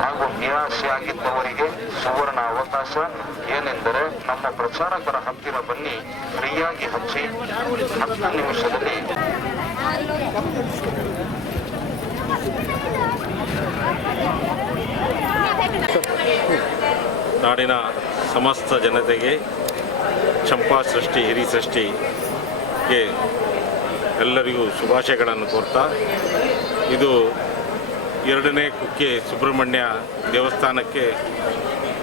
ಹಾಗೂ ನಿರಾಶೆಯಾಗಿದ್ದವರಿಗೆ ಸುವರ್ಣ ಅವಕಾಶ. ಏನೆಂದರೆ ನಮ್ಮ ಪ್ರಚಾರಕರ ಹತ್ತಿರ ಬನ್ನಿ ಫ್ರೀಯಾಗಿ ಹಚ್ಚಿ. ಹತ್ತು ನಿಮಿಷದಲ್ಲಿ ನಾಡಿನ ಸಮಸ್ತ ಜನತೆಗೆ ಚಂಪಾ ಸೃಷ್ಟಿ ಹಿರಿ ಸೃಷ್ಟಿಗೆ ಎಲ್ಲರಿಗೂ ಶುಭಾಶಯಗಳನ್ನು ಕೋರ್ತಾ ಇದು ಎರಡನೇ ಕುಕ್ಕೆ ಸುಬ್ರಹ್ಮಣ್ಯ ದೇವಸ್ಥಾನಕ್ಕೆ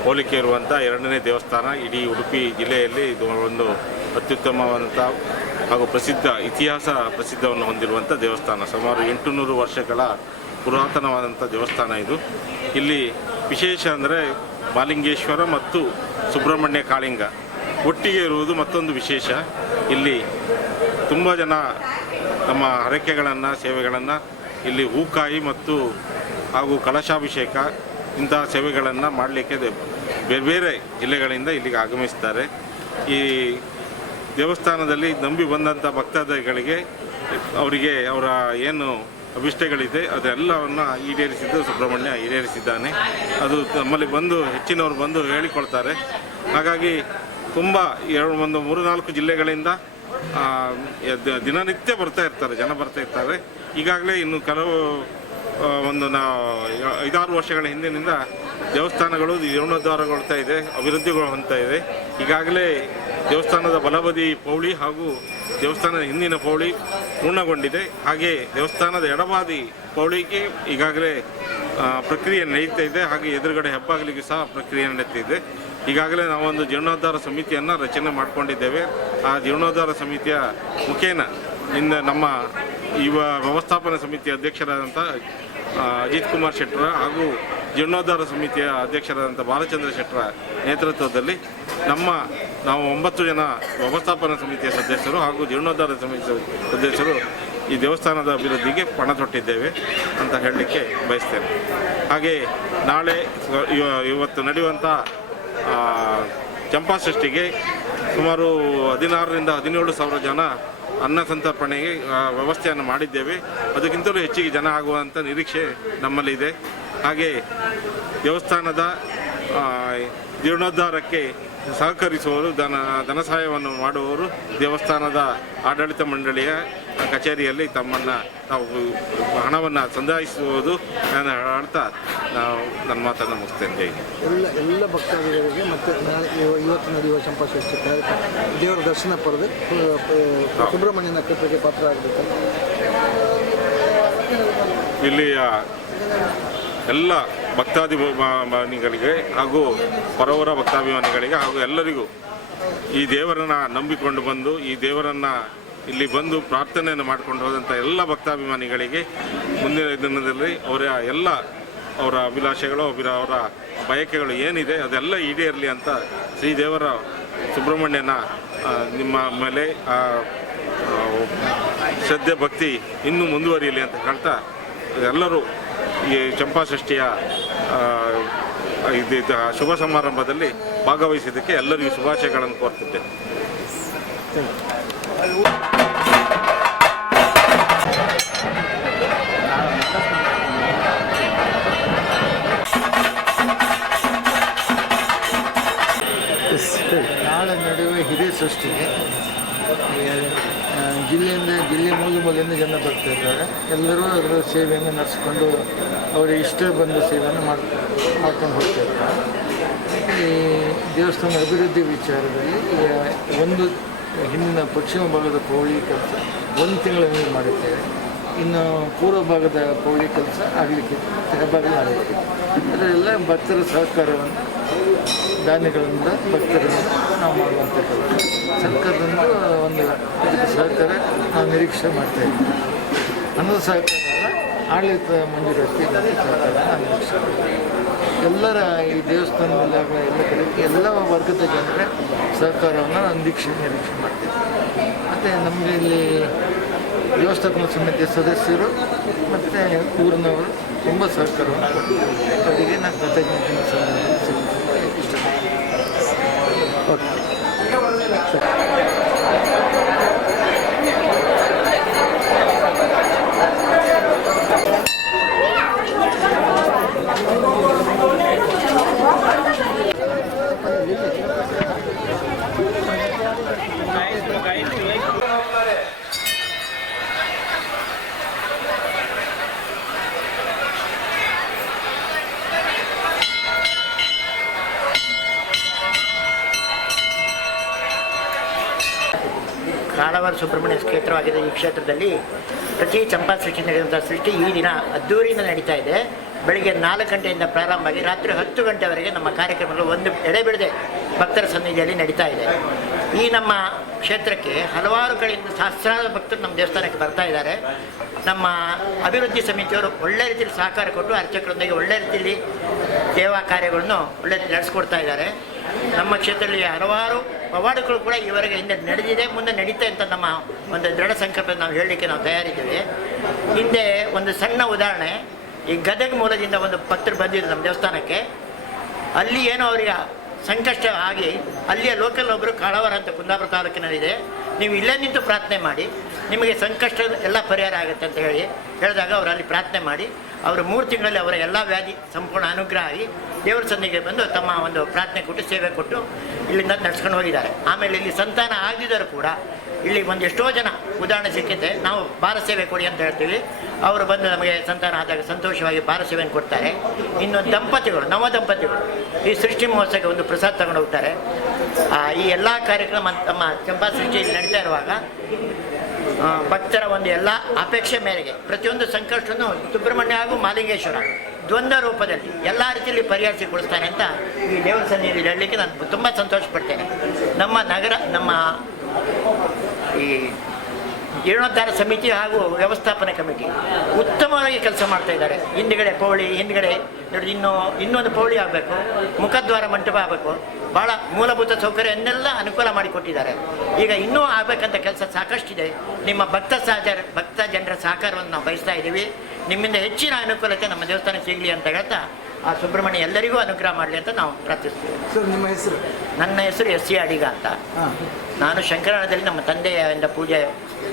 ಹೋಲಿಕೆ ಇರುವಂಥ ಎರಡನೇ ದೇವಸ್ಥಾನ. ಇಡೀ ಉಡುಪಿ ಜಿಲ್ಲೆಯಲ್ಲಿ ಇದು ಒಂದು ಅತ್ಯುತ್ತಮವಾದಂಥ ಹಾಗೂ ಪ್ರಸಿದ್ಧ, ಇತಿಹಾಸ ಪ್ರಸಿದ್ಧವನ್ನು ಹೊಂದಿರುವಂಥ ದೇವಸ್ಥಾನ. ಸುಮಾರು ಎಂಟುನೂರು ವರ್ಷಗಳ ಪುರಾತನವಾದಂಥ ದೇವಸ್ಥಾನ ಇದು. ಇಲ್ಲಿ ವಿಶೇಷ ಅಂದರೆ ಮಾಲಿಂಗೇಶ್ವರ ಮತ್ತು ಸುಬ್ರಹ್ಮಣ್ಯ ಕಾಳಿಂಗ. ಒಟ್ಟಿಗೆ ಇರುವುದು ಮತ್ತೊಂದು ವಿಶೇಷ. ಇಲ್ಲಿ ತುಂಬ ಜನ ತಮ್ಮ ಹರಕೆಗಳನ್ನು, ಸೇವೆಗಳನ್ನು ಇಲ್ಲಿ ಹೂಕಾಯಿ ಮತ್ತು ಹಾಗೂ ಕಲಶಾಭಿಷೇಕ ಇಂತಹ ಸೇವೆಗಳನ್ನು ಮಾಡಲಿಕ್ಕೆ ಬೇರೆ ಬೇರೆ ಜಿಲ್ಲೆಗಳಿಂದ ಇಲ್ಲಿಗೆ ಆಗಮಿಸ್ತಾರೆ. ಈ ದೇವಸ್ಥಾನದಲ್ಲಿ ನಂಬಿ ಬಂದಂಥ ಭಕ್ತಾದಿಗಳಿಗೆ ಅವರಿಗೆ ಅವರ ಏನು ಅಭಿಷ್ಟಗಳಿದೆ ಅದೆಲ್ಲವನ್ನು ಈಡೇರಿಸಿದ್ದು ಸುಬ್ರಹ್ಮಣ್ಯ ಈಡೇರಿಸಿದ್ದಾನೆ. ಅದು ನಮ್ಮಲ್ಲಿ ಬಂದು ಹೆಚ್ಚಿನವರು ಬಂದು ಹೇಳಿಕೊಳ್ತಾರೆ. ಹಾಗಾಗಿ ತುಂಬ ಎರಡು ಒಂದು ಮೂರು ನಾಲ್ಕು ಜಿಲ್ಲೆಗಳಿಂದ ದಿನನಿತ್ಯ ಬರ್ತಾ ಇರ್ತಾರೆ, ಜನ ಬರ್ತಾ ಇರ್ತಾರೆ. ಈಗಾಗಲೇ ಇನ್ನು ಕೆಲವು ಒಂದು ನಾ, ಐದಾರು ವರ್ಷಗಳ ಹಿಂದಿನಿಂದ ದೇವಸ್ಥಾನಗಳು, ಜೀರ್ಣೋದ್ಧಾರಗೊಳ್ತಾ ಇದೆ, ಅಭಿವೃದ್ಧಿಗಳು ಹೊಂದ್ತಾ ಇದೆ. ಈಗಾಗಲೇ ದೇವಸ್ಥಾನದ ಬಲಬದಿ ಪೌಳಿ ಹಾಗೂ ದೇವಸ್ಥಾನದ ಹಿಂದಿನ ಪೌಳಿ ಪೂರ್ಣಗೊಂಡಿದೆ. ಹಾಗೆ ದೇವಸ್ಥಾನದ ಎಡಬಾದಿ ಪೌಳಿಗೆ ಈಗಾಗಲೇ ಪ್ರಕ್ರಿಯೆ ನಡೀತಾ ಇದೆ. ಹಾಗೆ ಎದುರುಗಡೆ ಹೆಬ್ಬಾಗಿಲಿಗೆ ಸಹ ಪ್ರಕ್ರಿಯೆ ನಡೀತಿದೆ ಈಗಾಗಲೇ ನಾವೊಂದು ಜೀರ್ಣೋದ್ಧಾರ ಸಮಿತಿಯನ್ನು ರಚನೆ ಮಾಡಿಕೊಂಡಿದ್ದೇವೆ. ಆ ಜೀರ್ಣೋದ್ಧಾರ ಸಮಿತಿಯ ಮುಖೇನ ಇಂದ ನಮ್ಮ ಯುವ ವ್ಯವಸ್ಥಾಪನಾ ಸಮಿತಿ ಅಧ್ಯಕ್ಷರಾದಂಥ ಅಜಿತ್ ಕುಮಾರ್ ಶೆಟ್ಟರ ಹಾಗೂ ಜೀರ್ಣೋದ್ಧಾರ ಸಮಿತಿಯ ಅಧ್ಯಕ್ಷರಾದಂಥ ಬಾಲಚಂದ್ರ ಶೆಟ್ಟರ ನೇತೃತ್ವದಲ್ಲಿ ನಮ್ಮ ನಾವು ಒಂಬತ್ತು ಜನ ವ್ಯವಸ್ಥಾಪನಾ ಸಮಿತಿಯ ಸದಸ್ಯರು ಹಾಗೂ ಜೀರ್ಣೋದ್ಧಾರ ಸಮಿತಿ ಸದಸ್ಯರು ಈ ದೇವಸ್ಥಾನದ ಅಭಿವೃದ್ಧಿಗೆ ಪಣ ತೊಟ್ಟಿದ್ದೇವೆ ಅಂತ ಹೇಳಲಿಕ್ಕೆ ಬಯಸ್ತೇನೆ. ಹಾಗೆ ನಾಳೆ ಇವ- ಇವತ್ತು ನಡೆಯುವಂಥ ಚಂಪಾಸೃಷ್ಟಿಗೆ ಚಂಪಾ ಸೃಷ್ಟಿಗೆ ಸುಮಾರು ಹದಿನಾರರಿಂದ ಹದಿನೇಳು ಸಾವಿರ ಜನ ಅನ್ನ ಸಂತರ್ಪಣೆಗೆ ವ್ಯವಸ್ಥೆಯನ್ನು ಮಾಡಿದ್ದೇವೆ. ಅದಕ್ಕಿಂತಲೂ ಹೆಚ್ಚಿಗೆ ಜನ ಆಗುವಂಥ ನಿರೀಕ್ಷೆ ನಮ್ಮಲ್ಲಿದೆ. ಹಾಗೆ ದೇವಸ್ಥಾನದ ಜೀರ್ಣೋದ್ಧಾರಕ್ಕೆ ಸಹಕರಿಸುವವರು, ಧನ ಧನ ಸಹಾಯವನ್ನು ಮಾಡುವವರು ದೇವಸ್ಥಾನದ ಆಡಳಿತ ಮಂಡಳಿಯ ಕಚೇರಿಯಲ್ಲಿ ತಮ್ಮನ್ನು ನಾವು ಹಣವನ್ನು ಸಂದಾಯಿಸುವುದು ನಾನು ಹೇಳ್ತಾ ನಾವು ನನ್ನ ಮಾತನ್ನು ಮುಗಿಸ್ತೇನೆ. ಜೈ. ಎಲ್ಲ ಎಲ್ಲ ಭಕ್ತಾದಿಗಳಿಗೆ ಮತ್ತು ನಾಳೆ ಇವ- ಇವತ್ತು ನಡೆಯುವ ಚಂಪಾಷಷ್ಠಿ ಕಾರ್ಯಕ್ರಮ ದೇವರ ದರ್ಶನ ಪಡೆದು ಸುಬ್ರಹ್ಮಣ್ಯನ ಕೃಪೆಗೆ ಪಾತ್ರ ಆಗಬೇಕು ಇಲ್ಲಿಯ ಎಲ್ಲ ಭಕ್ತಾಭಿಮಾನಿಗಳಿಗೆ ಹಾಗೂ ಪರವರ ಭಕ್ತಾಭಿಮಾನಿಗಳಿಗೆ ಹಾಗೂ ಎಲ್ಲರಿಗೂ ಈ ದೇವರನ್ನ ನಂಬಿಕೊಂಡು ಬಂದು ಈ ದೇವರನ್ನ ಇಲ್ಲಿ ಬಂದು ಪ್ರಾರ್ಥನೆಯನ್ನು ಮಾಡಿಕೊಂಡು ಹೋದಂಥ ಎಲ್ಲ ಭಕ್ತಾಭಿಮಾನಿಗಳಿಗೆ ಮುಂದಿನ ದಿನದಲ್ಲಿ ಅವರ ಎಲ್ಲ ಅವರ ಅಭಿಲಾಷೆಗಳು ಅವರ ಅವರ ಬಯಕೆಗಳು ಏನಿದೆ ಅದೆಲ್ಲ ಈಡೇರಲಿ ಅಂತ ಶ್ರೀದೇವರ ಸುಬ್ರಹ್ಮಣ್ಯನ ನಿಮ್ಮ ಮೇಲೆ ಶ್ರದ್ಧೆ ಭಕ್ತಿ ಇನ್ನೂ ಮುಂದುವರಿಯಲಿ ಅಂತ ಹೇಳ್ತಾ ಎಲ್ಲರೂ ಈ ಚಂಪಾಷಷ್ಠಿಯ ಆ, ಇದು ಶುಭ ಸಮಾರಂಭದಲ್ಲಿ ಭಾಗವಹಿಸಿದ್ದಕ್ಕೆ ಎಲ್ಲರಿಗೂ ಶುಭಾಶಯಗಳನ್ನು ಕೋರ್ತಿದ್ದೇನೆ ನಾಳೆ ನಡುವೆ ಹಿರಿಯ ಸೃಷ್ಟಿಗೆ ಜಿಲ್ಲೆಯಿಂದ, ಜಿಲ್ಲೆ ಮೂಲ ಮೂಲೆಯಿಂದ ಜನ ಬರ್ತಾ ಇದ್ದಾರೆ. ಎಲ್ಲರೂ ಅದರ ಸೇವೆಯನ್ನು ನಡೆಸ್ಕೊಂಡು ಅವರಿಗೆ ಇಷ್ಟ ಬಂದು ಸೇವೆಯನ್ನು ಮಾಡಿ, ಮಾಡ್ಕೊಂಡು ಹೋಗ್ತಾ ಇದ್ದಾರೆ ಈ ದೇವಸ್ಥಾನ ಅಭಿವೃದ್ಧಿ ವಿಚಾರದಲ್ಲಿ ಒಂದು ಹಿಂದಿನ ಪಶ್ಚಿಮ ಭಾಗದ ಪೌಳಿ ಕೆಲಸ ಒಂದು ತಿಂಗಳ ಮೇಲೆ ಮಾಡಿದ್ದೇವೆ. ಇನ್ನು ಪೂರ್ವ ಭಾಗದ ಪೌಳಿ ಕೆಲಸ ಆಗಲಿಕ್ಕೆ ಹೆಬ್ಬಾಗಿಲು ಆಗಲಿಕ್ಕೆ. ಅದರೆಲ್ಲ ಭಕ್ತರ ಸಹಕಾರವನ್ನು ದಾನಿಗಳಿಂದ ಭಕ್ತರಿಂದ ನಾವು ಮಾಡುವಂಥದ್ದು. ಸರ್ಕಾರದಿಂದ ಒಂದು ಇದಕ್ಕೆ ಸಹಕಾರ ನಾವು ನಿರೀಕ್ಷೆ ಮಾಡ್ತಾ ಇದ್ದೀವಿ. ಹಣದ ಸಹಕಾರ ಆಡಳಿತ ಮಂಜೂರಾತಿ ಸಹಕಾರ ನಾವು ನಿರೀಕ್ಷೆ ಎಲ್ಲರ ಈ ದೇವಸ್ಥಾನದಲ್ಲಿ ಆಗಲಿ ಎಲ್ಲ ಕಡೆ ಎಲ್ಲ ವರ್ಗದ ಜನರ ಸಹಕಾರವನ್ನು ನಾವು ನಿರೀಕ್ಷೆ ನಿರೀಕ್ಷೆ ಮಾಡ್ತೀವಿ. ಮತ್ತು ನಮಗೆ ಇಲ್ಲಿ ವ್ಯವಸ್ಥಾಪನ ಸಮಿತಿಯ ಸದಸ್ಯರು ಮತ್ತು ಊರಿನವರು ತುಂಬ ಸಹಕಾರವನ್ನು ಕೊಟ್ಟಿದ್ದಾರೆ ಅವರಿಗೆ ನಾನು ಕೃತಜ್ಞತೆ ಓಕೆ ಕಾಳವಾರ ಸುಬ್ರಹ್ಮಣ್ಯ ಕ್ಷೇತ್ರವಾಗಿದೆ ಈ ಕ್ಷೇತ್ರದಲ್ಲಿ. ಪ್ರತಿ ಚಂಪಾ ಸೃಷ್ಟಿ ನಡೆಯುವಂಥ ಸೃಷ್ಟಿ ಈ ದಿನ ಅದ್ದೂರಿಯಿಂದ ನಡೀತಾ ಇದೆ. ಬೆಳಗ್ಗೆ ನಾಲ್ಕು ಗಂಟೆಯಿಂದ ಪ್ರಾರಂಭವಾಗಿ ರಾತ್ರಿ ಹತ್ತು ಗಂಟೆವರೆಗೆ ನಮ್ಮ ಕಾರ್ಯಕ್ರಮಗಳು ಒಂದು ಎಡೆ ಬಿಡದೆ ಭಕ್ತರ ಸನ್ನಿಧಿಯಲ್ಲಿ ನಡೀತಾ ಇದೆ. ಈ ನಮ್ಮ ಕ್ಷೇತ್ರಕ್ಕೆ ಹಲವಾರು ಕಡೆಯಿಂದ ಸಹಸ್ರಾರು ಭಕ್ತರು ನಮ್ಮ ದೇವಸ್ಥಾನಕ್ಕೆ ಬರ್ತಾ ಇದ್ದಾರೆ. ನಮ್ಮ ಅಭಿವೃದ್ಧಿ ಸಮಿತಿಯವರು ಒಳ್ಳೆ ರೀತಿಯಲ್ಲಿ ಸಹಕಾರ ಕೊಟ್ಟು ಅರ್ಚಕರೊಂದಿಗೆ ಒಳ್ಳೆ ರೀತಿಯಲ್ಲಿ ಸೇವಾ ಕಾರ್ಯಗಳನ್ನು ಒಳ್ಳೆ ರೀತಿ ನಡೆಸ್ಕೊಡ್ತಾ ಇದ್ದಾರೆ. ನಮ್ಮ ಕ್ಷೇತ್ರದಲ್ಲಿ ಹಲವಾರು ಪವಾಡಗಳು ಕೂಡ ಈವರೆಗೆ ಹಿಂದೆ ನಡೆದಿದೆ, ಮುಂದೆ ನಡೀತೆ ಅಂತ ನಮ್ಮ ಒಂದು ದೃಢ ಸಂಕಲ್ಪ ನಾವು ಹೇಳಲಿಕ್ಕೆ ನಾವು ತಯಾರಿದ್ದೇವೆ. ಹಿಂದೆ ಒಂದು ಸಣ್ಣ ಉದಾಹರಣೆ, ಈ ಗದಗ ಮೂಲದಿಂದ ಒಂದು ಪತ್ರ ಬಂದಿದೆ ನಮ್ಮ ದೇವಸ್ಥಾನಕ್ಕೆ. ಅಲ್ಲಿ ಏನೋ ಅವರಿಗೆ ಸಂಕಷ್ಟ ಆಗಿ, ಅಲ್ಲಿಯ ಲೋಕಲ್ ಒಬ್ಬರು ಕಾಳವರ ಅಂತ ಕುಂದಾಪುರ ತಾಲೂಕಿನಲ್ಲಿದೆ. ನೀವು ಇಲ್ಲೇ ನಿಂತು ಪ್ರಾರ್ಥನೆ ಮಾಡಿ, ನಿಮಗೆ ಸಂಕಷ್ಟ ಎಲ್ಲ ಪರಿಹಾರ ಆಗುತ್ತೆ ಅಂತ ಹೇಳಿ, ಹೇಳಿದಾಗ ಅವರು ಅಲ್ಲಿ ಪ್ರಾರ್ಥನೆ ಮಾಡಿ ಅವರು ಮೂರು ತಿಂಗಳಲ್ಲಿ ಅವರ ಎಲ್ಲ ವ್ಯಾಧಿ ಸಂಪೂರ್ಣ ಅನುಗ್ರಹ ಆಗಿ ದೇವರ ಸನ್ನಿಗೆ ಬಂದು ತಮ್ಮ ಒಂದು ಪ್ರಾರ್ಥನೆ ಕೊಟ್ಟು, ಸೇವೆ ಕೊಟ್ಟು ಇಲ್ಲಿಂದ ನಡ್ಸ್ಕೊಂಡು ಹೋಗಿದ್ದಾರೆ. ಆಮೇಲೆ ಇಲ್ಲಿ ಸಂತಾನ ಆಗದಿದ್ದರೂ ಕೂಡ ಇಲ್ಲಿ ಒಂದು ಎಷ್ಟೋ ಜನ ಉದಾಹರಣೆ ಸಿಕ್ಕಿದೆ ನಾವು ಭಾರ ಸೇವೆ ಕೊಡಿ ಅಂತ ಹೇಳ್ತೀವಿ. ಅವರು ಬಂದು ನಮಗೆ ಸಂತಾನ ಆದಾಗ ಸಂತೋಷವಾಗಿ ಭಾರ ಸೇವೆಯನ್ನು ಕೊಡ್ತಾರೆ. ಇನ್ನು ದಂಪತಿಗಳು, ನವ ದಂಪತಿಗಳು ಈ ಸೃಷ್ಟಿ ಮಹೋತ್ಸವಕ್ಕೆ ಒಂದು ಪ್ರಸಾದ ತಗೊಂಡು ಹೋಗ್ತಾರೆ. ಈ ಎಲ್ಲ ಕಾರ್ಯಕ್ರಮ ನಮ್ಮ ಚಂಪಾ ಸೃಷ್ಟಿಯಲ್ಲಿ ನಡೀತಾ ಇರುವಾಗ ಭಕ್ತರ ಒಂದು ಎಲ್ಲ ಅಪೇಕ್ಷೆ ಮೇರೆಗೆ. ಪ್ರತಿಯೊಂದು ಸಂಕಷ್ಟವನ್ನು ಸುಬ್ರಹ್ಮಣ್ಯ ಹಾಗೂ ಮಾಲಿಂಗೇಶ್ವರ ದ್ವಂದ್ವ ರೂಪದಲ್ಲಿ ಎಲ್ಲ ರೀತಿಯಲ್ಲಿ ಪರಿಹರಿಸಿಕೊಳಿಸ್ತಾನೆ ಅಂತ ಈ ದೇವರ ಸನ್ನಿಧಿ ಹೇಳಲಿಕ್ಕೆ ನಾನು ತುಂಬ ಸಂತೋಷ ಪಡ್ತೇನೆ ನಮ್ಮ ನಗರ, ನಮ್ಮ ಈ ಜೀರ್ಣೋದ್ಧಾರ ಸಮಿತಿ ಹಾಗೂ ವ್ಯವಸ್ಥಾಪನೆ ಕಮಿಟಿ ಉತ್ತಮವಾಗಿ ಕೆಲಸ ಮಾಡ್ತಾ ಇದ್ದಾರೆ. ಹಿಂದ್ಗಡೆ ಪೌಳಿ, ಹಿಂದ್ಗಡೆ ನೋಡಿ ಇನ್ನೂ ಇನ್ನೊಂದು ಪೌಳಿ ಆಗಬೇಕು, ಮುಖದ್ವಾರ ಮಂಟಪ ಆಗಬೇಕು. ಭಾಳ ಮೂಲಭೂತ ಸೌಕರ್ಯವನ್ನೆಲ್ಲ ಅನುಕೂಲ ಮಾಡಿಕೊಟ್ಟಿದ್ದಾರೆ. ಈಗ ಇನ್ನೂ ಆಗಬೇಕಂತ ಕೆಲಸ ಸಾಕಷ್ಟಿದೆ. ನಿಮ್ಮ ಭಕ್ತ ಸಹಚಾರ ಭಕ್ತ ಜನರ ಸಹಕಾರವನ್ನು ನಾವು ಬಯಸ್ತಾ ಇದ್ದೀವಿ. ನಿಮ್ಮಿಂದ ಹೆಚ್ಚಿನ ಅನುಕೂಲತೆ ನಮ್ಮ ದೇವಸ್ಥಾನ ಸಿಗಲಿ ಅಂತ ಹೇಳ್ತಾ ಆ ಸುಬ್ರಹ್ಮಣ್ಯ ಎಲ್ಲರಿಗೂ ಅನುಗ್ರಹ ಮಾಡಲಿ ಅಂತ ನಾವು ಪ್ರಾರ್ಥಿಸ್ತೀವಿ. ಸರ್ ನಿಮ್ಮ ಹೆಸರು? ನನ್ನ ಹೆಸರು ಎಸ್ ಸಿ ಅಡಿಗ ಅಂತ. ನಾನು ಶಂಕರಾಣದಲ್ಲಿ ನಮ್ಮ ತಂದೆಯಿಂದ ಪೂಜೆ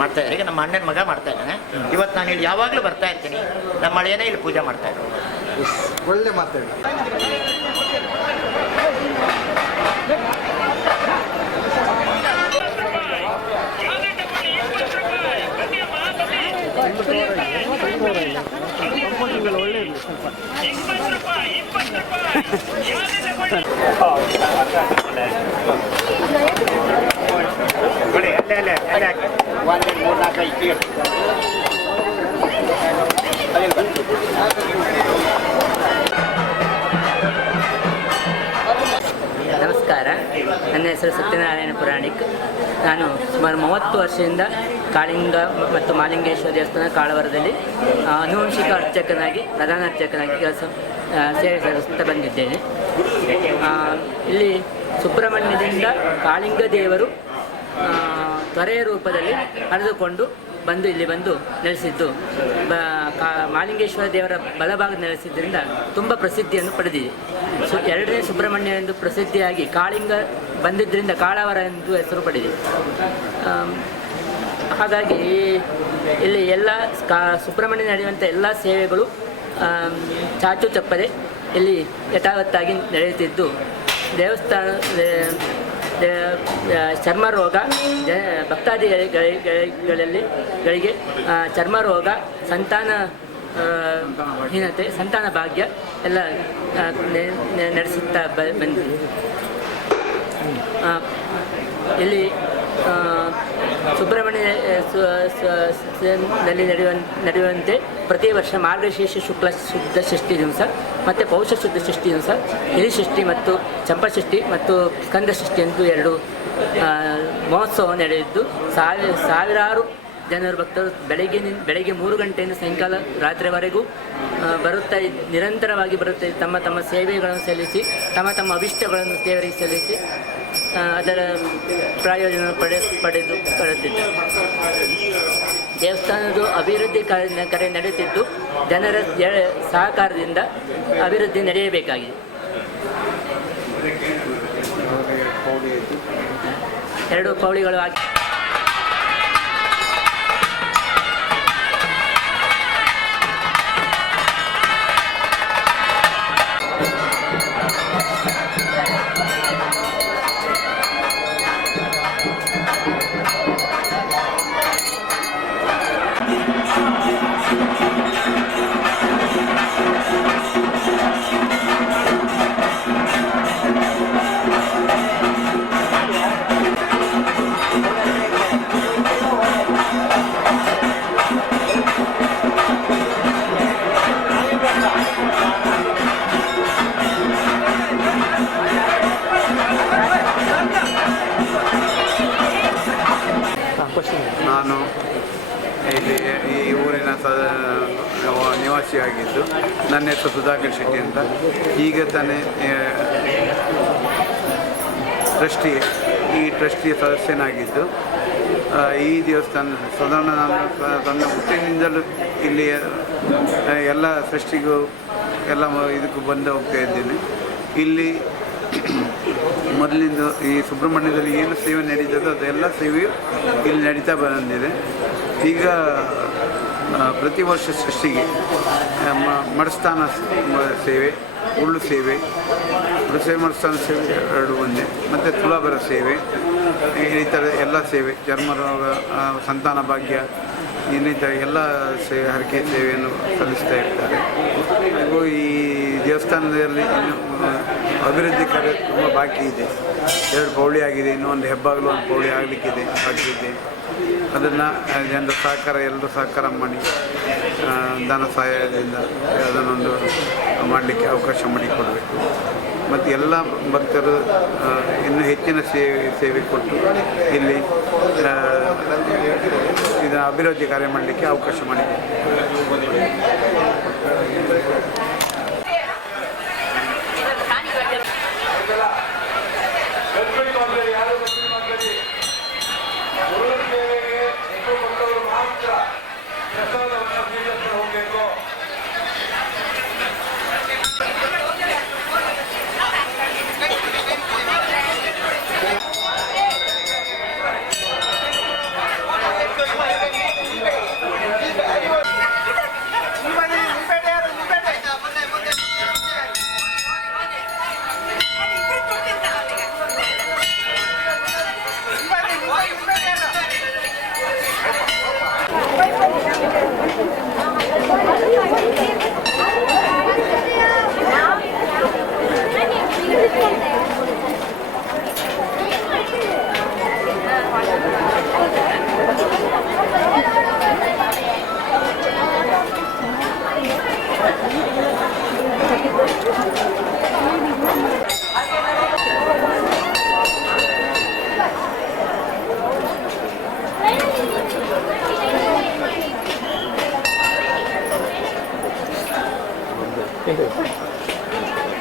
ಮಾಡ್ತಾ ಇದ್ದಾರೆ ಈಗ ನಮ್ಮ ಅಣ್ಣನ ಮಗ ಮಾಡ್ತಾ ಇದ್ದಾನೆ. ಇವತ್ತು ನಾನು ಇಲ್ಲಿ ಯಾವಾಗಲೂ ಬರ್ತಾ ಇರ್ತೀನಿ. ನಮ್ಮ ಅಳಿಯನೇ ಇಲ್ಲಿ ಪೂಜೆ ಮಾಡ್ತಾ ಇದ್ದಾರೆ ಒಳ್ಳೆ ಮಾತಾಡಿ. ನಮಸ್ಕಾರ. ನನ್ನ ಹೆಸರು ಸತ್ಯನಾರಾಯಣ ಪುರಾಣಿಕ್. ನಾನು ಸುಮಾರು ಮೂವತ್ತು ವರ್ಷದಿಂದ ಕಾಳಿಂಗ ಮತ್ತು ಮಾಲಿಂಗೇಶ್ವರ ದೇವಸ್ಥಾನ ಕಾಳವರದಲ್ಲಿ ಅನುವಂಶಿಕ ಅರ್ಚಕನಾಗಿ, ಪ್ರಧಾನ ಅರ್ಚಕನಾಗಿ ಕೆಲಸ ಸೇವೆ ಸಲ್ಲಿಸುತ್ತಾ ಬಂದಿದ್ದೇನೆ. ಇಲ್ಲಿ ಸುಬ್ರಹ್ಮಣ್ಯದಿಂದ ಕಾಳಿಂಗ ದೇವರು ತ್ವರೆಯ ರೂಪದಲ್ಲಿ ಹರಿದುಕೊಂಡು ಬಂದು ಇಲ್ಲಿ ಬಂದು ನೆಲೆಸಿದ್ದು ಮಾಲಿಂಗೇಶ್ವರ ದೇವರ ಬಲಭಾಗ ನೆಲೆಸಿದ್ದರಿಂದ ತುಂಬ ಪ್ರಸಿದ್ಧಿಯನ್ನು ಪಡೆದಿದೆ. ಸು, ಎರಡನೇ ಸುಬ್ರಹ್ಮಣ್ಯ ಎಂದು ಪ್ರಸಿದ್ಧಿಯಾಗಿ ಕಾಳಿಂಗ ಬಂದಿದ್ದರಿಂದ ಕಾಳವರ ಎಂದು ಹೆಸರು ಪಡೆದಿದೆ. ಹಾಗಾಗಿ ಇಲ್ಲಿ ಎಲ್ಲ ಕಾ ಸುಬ್ರಹ್ಮಣ್ಯ ನಡೆಯುವಂಥ ಎಲ್ಲ ಸೇವೆಗಳು ಚಾಚು ತಪ್ಪದೆ ಇಲ್ಲಿ ಯಥಾವತ್ತಾಗಿ ನಡೆಯುತ್ತಿದ್ದು. ದೇವಸ್ಥಾನ ಚರ್ಮ ರೋಗ ಭಕ್ತಾದಿಗಳಲ್ಲಿ ಗಳಿಗೆ ಚರ್ಮ ರೋಗ, ಸಂತಾನ ಹೀನತೆ, ಸಂತಾನ ಭಾಗ್ಯ ಎಲ್ಲ ನಡೆಸುತ್ತಾ ಬಂದಿದೆ. ಇಲ್ಲಿ ಸುಬ್ರಹ್ಮಣ್ಯ ನಲ್ಲಿ ನಡೆಯುವ, ನಡೆಯುವಂತೆ ಪ್ರತಿ ವರ್ಷ ಮಾರ್ಗಶೀರ್ಷ ಶುಕ್ಲ ಶುದ್ಧ ಷಷ್ಠಿ ದಿವಸ, ಮತ್ತು ಪೌಷ ಶುದ್ಧ ಷಷ್ಠಿ ದಿವಸ ಹಿರಿಷಷ್ಠಿ ಮತ್ತು ಚಂಪಷಷ್ಠಿ ಮತ್ತು ಸ್ಕಂದ ಷಷ್ಠಿ ಎಂದು ಎರಡು ಮಹೋತ್ಸವ ನಡೆದಿದ್ದು, ಸಾವಿರ, ಸಾವಿರಾರು ಜನರು ಭಕ್ತರು ಬೆಳಗ್ಗೆ ಬೆಳಗ್ಗೆ ಮೂರು ಗಂಟೆಯಿಂದ ಸಾಯಂಕಾಲ ರಾತ್ರಿವರೆಗೂ ಬರುತ್ತಾ ನಿರಂತರವಾಗಿ ಬರುತ್ತಾ ತಮ್ಮ ತಮ್ಮ ಸೇವೆಗಳನ್ನು ಸಲ್ಲಿಸಿ, ತಮ್ಮ ತಮ್ಮ ಅಭಿಷ್ಟಗಳನ್ನು ದೇವರಿಗೆ ಸಲ್ಲಿಸಿ ಅದರ ಪ್ರಯೋಜನ ಪಡೆ, ಪಡೆದು ಪಡೆದಿದ್ದಾರೆ ದೇವಸ್ಥಾನದ ಅಭಿವೃದ್ಧಿ ಕಾರ್ಯ ಕರೆ ನಡೆಯುತ್ತಿದ್ದು, ಜನರ ಸಹಕಾರದಿಂದ ಅಭಿವೃದ್ಧಿ ನಡೆಯಬೇಕಾಗಿದೆ. ಎರಡು ಪೌಳಿಗಳು ಆಗಿ ಇಲ್ಲಿ ಈ ಊರಿನ ಸ ನಿವಾಸಿಯಾಗಿದ್ದು ನನ್ನ ಹೆಸರು ಸುಧಾಕರ್ ಶೆಟ್ಟಿ ಅಂತ. ಈಗ ತಾನೇ ಟ್ರಸ್ಟಿ, ಈ ಟ್ರಸ್ಟಿಯ ಸದಸ್ಯನಾಗಿದ್ದು. ಈ ದೇವಸ್ಥಾನ ಸಾಧಾರಣ ನಾನು ತನ್ನ ಹುಟ್ಟಿನಿಂದಲೂ ಇಲ್ಲಿ ಎಲ್ಲ ಸೃಷ್ಟಿಗೂ ಎಲ್ಲ ಇದಕ್ಕೂ ಬಂದು ಹೋಗ್ತಾ ಇದ್ದೀನಿ. ಇಲ್ಲಿ ಮೊದಲಿಂದ ಈ ಸುಬ್ರಹ್ಮಣ್ಯದಲ್ಲಿ ಏನು ಸೇವೆ ನಡೀತದೋ ಅದೆಲ್ಲ ಸೇವೆಯು ಇಲ್ಲಿ ನಡೀತಾ ಬಂದಿದೆ. ಈಗ ಪ್ರತಿ ವರ್ಷ ಸೃಷ್ಟಿಗೆ ಮಡಸ್ಥಾನ ಸೇವೆ ಉಳ್ಳು ಸೇವೆ ಉಳುಸೆ ಮಡಸ್ಥಾನ ಸೇವೆ ಎರಡು ಒಂದೇ ಮತ್ತು ತುಲಾಬರ ಸೇವೆ ಈ ಥರ ಎಲ್ಲ ಸೇವೆ ಚರ್ಮರೋಗ ಆ, ಸಂತಾನ ಭಾಗ್ಯ ಇನ್ನಿತರ ಎಲ್ಲ ಸೇವೆ ಹರಕೆ ಸೇವೆಯನ್ನು ಸಲ್ಲಿಸ್ತಾ ಇರ್ತಾರೆ. ಹಾಗೂ ಈ ದೇವಸ್ಥಾನದಲ್ಲಿ ಇನ್ನು ಅಭಿವೃದ್ಧಿ ಕಾರ್ಯ ತುಂಬ ಬಾಕಿ ಇದೆ. ಎರಡು ಪೌಳಿ ಆಗಿದೆ ಇನ್ನೂ ಒಂದು ಹೆಬ್ಬಾಗಲು, ಒಂದು ಪೌಳಿ ಆಗಲಿಕ್ಕಿದೆ ಬಾಕಿ ಇದೆ ಅದನ್ನು ಜನರ ಸಹಕಾರ, ಎಲ್ಲರೂ ಸಹಕಾರ ಮಾಡಿ ಧನ ಸಹಾಯದಿಂದ ಅದನ್ನೊಂದು ಮಾಡಲಿಕ್ಕೆ ಅವಕಾಶ ಮಾಡಿಕೊಡಬೇಕು. ಮತ್ತು ಎಲ್ಲ ಭಕ್ತರು ಇನ್ನೂ ಹೆಚ್ಚಿನ ಸೇವೆ ಸೇವೆ ಕೊಟ್ಟು ಇಲ್ಲಿ ಇದನ್ನು ಅಭಿವೃದ್ಧಿ ಕಾರ್ಯ ಮಾಡಲಿಕ್ಕೆ ಅವಕಾಶ ಮಾಡಿಕೊಡಬೇಕು.